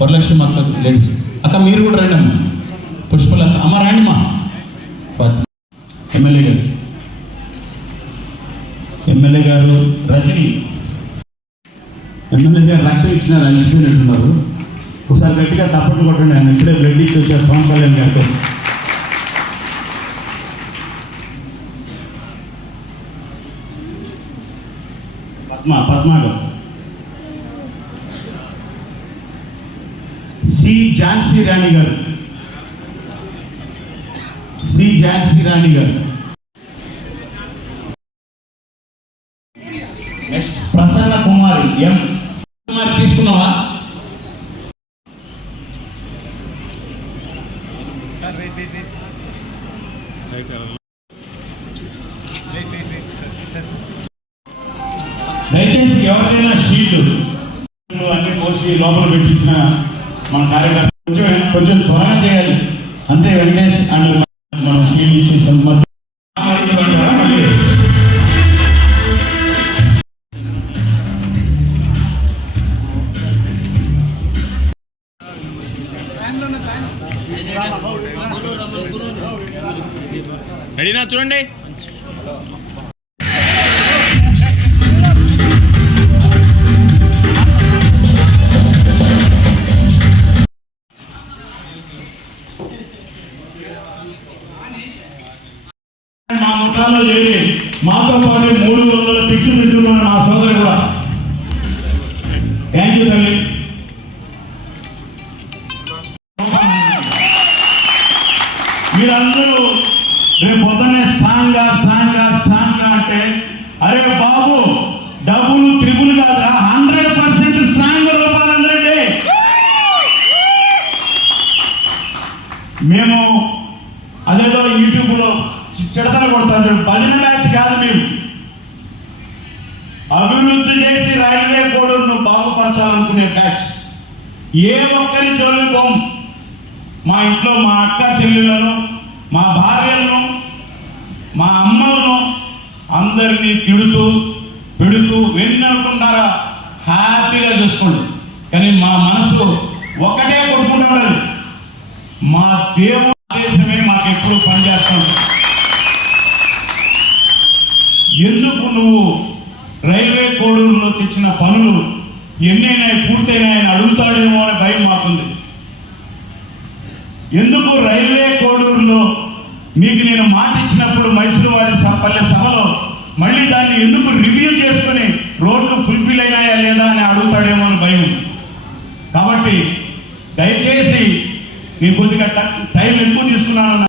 వరలక్ష్మి అక్క లేడీస్ అక్క మీరు కూడా రండి అమ్మ. పుష్పలత అమ్మ రండి మా ఎమ్మెల్యే గారు రజని ఎమ్మెల్యే గారు రక్తం ఇచ్చినారు అలిసిపోయినట్టున్నారు. ఒకసారి గట్టిగా తప్పట్లు కొట్టండి. ఆయన ఇప్పుడే బ్లడ్ ఇచ్చి వచ్చారు పవన్ కళ్యాణ్ గారితో. పద్మా గారు సి ఝాన్సీ రాణి గారు నెక్స్ట్ ప్రసన్న కుమారి ఎం కుమారి తీసుకున్నావా? దయచేసి ఎవరైనా షీట్లు అన్ని పోసి లోపల పెట్టించిన మన కార్యకర్త కొంచెం త్వరగా చేయాలి అంతే. వెంకటేష్ అండ్ మనం షీట్ ఇచ్చేసాం. రెడీనా చూడండి. మా ముఠాలో చేరి మాతో పాటు 300 తిట్లు తింటున్నాను నా సోదరు కూడా. థ్యాంక్ యూ తల్లి. మీరందరూ రేపు పొద్దున్నే స్ట్రాంగ్గా అంటే అరే బాబు డబ్బులు త్రిబుల్ కాదురా 100% స్ట్రాంగ్ రూపాలంటే మేము అదేదో యూట్యూబ్లో చిడతలు కొడతారు. భజన బ్యాచ్ కాదు, మేము అభివృద్ధి చేసి రైల్వే కోడూరును బాగుపరచాలనుకునే బ్యాచ్. ఏ ఒక్కరి జోలికి పోం. మా ఇంట్లో మా అక్క చెల్లెలను, మా భార్యలను, మా అమ్మలను అందరినీ తిడుతూ పెడుతూ వెన్ననుకుంటారా హ్యాపీగా చూసుకోండి. కానీ మా మనసు ఒకటే కొట్టుకుంటాడు. మా దేవుడు దేశమే మాకు ఎప్పుడు పనిచేస్తాడు. ఎందుకు నువ్వు రైల్వే కోడూరులో తెచ్చిన పనులు ఎన్నైనా పూర్తయినాయని అడుగుతాడేమో అనే భయం మాకుంది. ఎందుకు రైల్వే కోడూరులో మీకు నేను మాట ఇచ్చినప్పుడు మైసూరు వారి పల్లె సభలో మళ్ళీ దాన్ని ఎందుకు రివ్యూ చేసుకుని రోడ్లు ఫుల్ఫిల్ అయినాయా లేదా అని అడుగుతాడేమో అని భయం. కాబట్టి దయచేసి నేను కొద్దిగా టైం ఎక్కువ తీసుకున్నాను.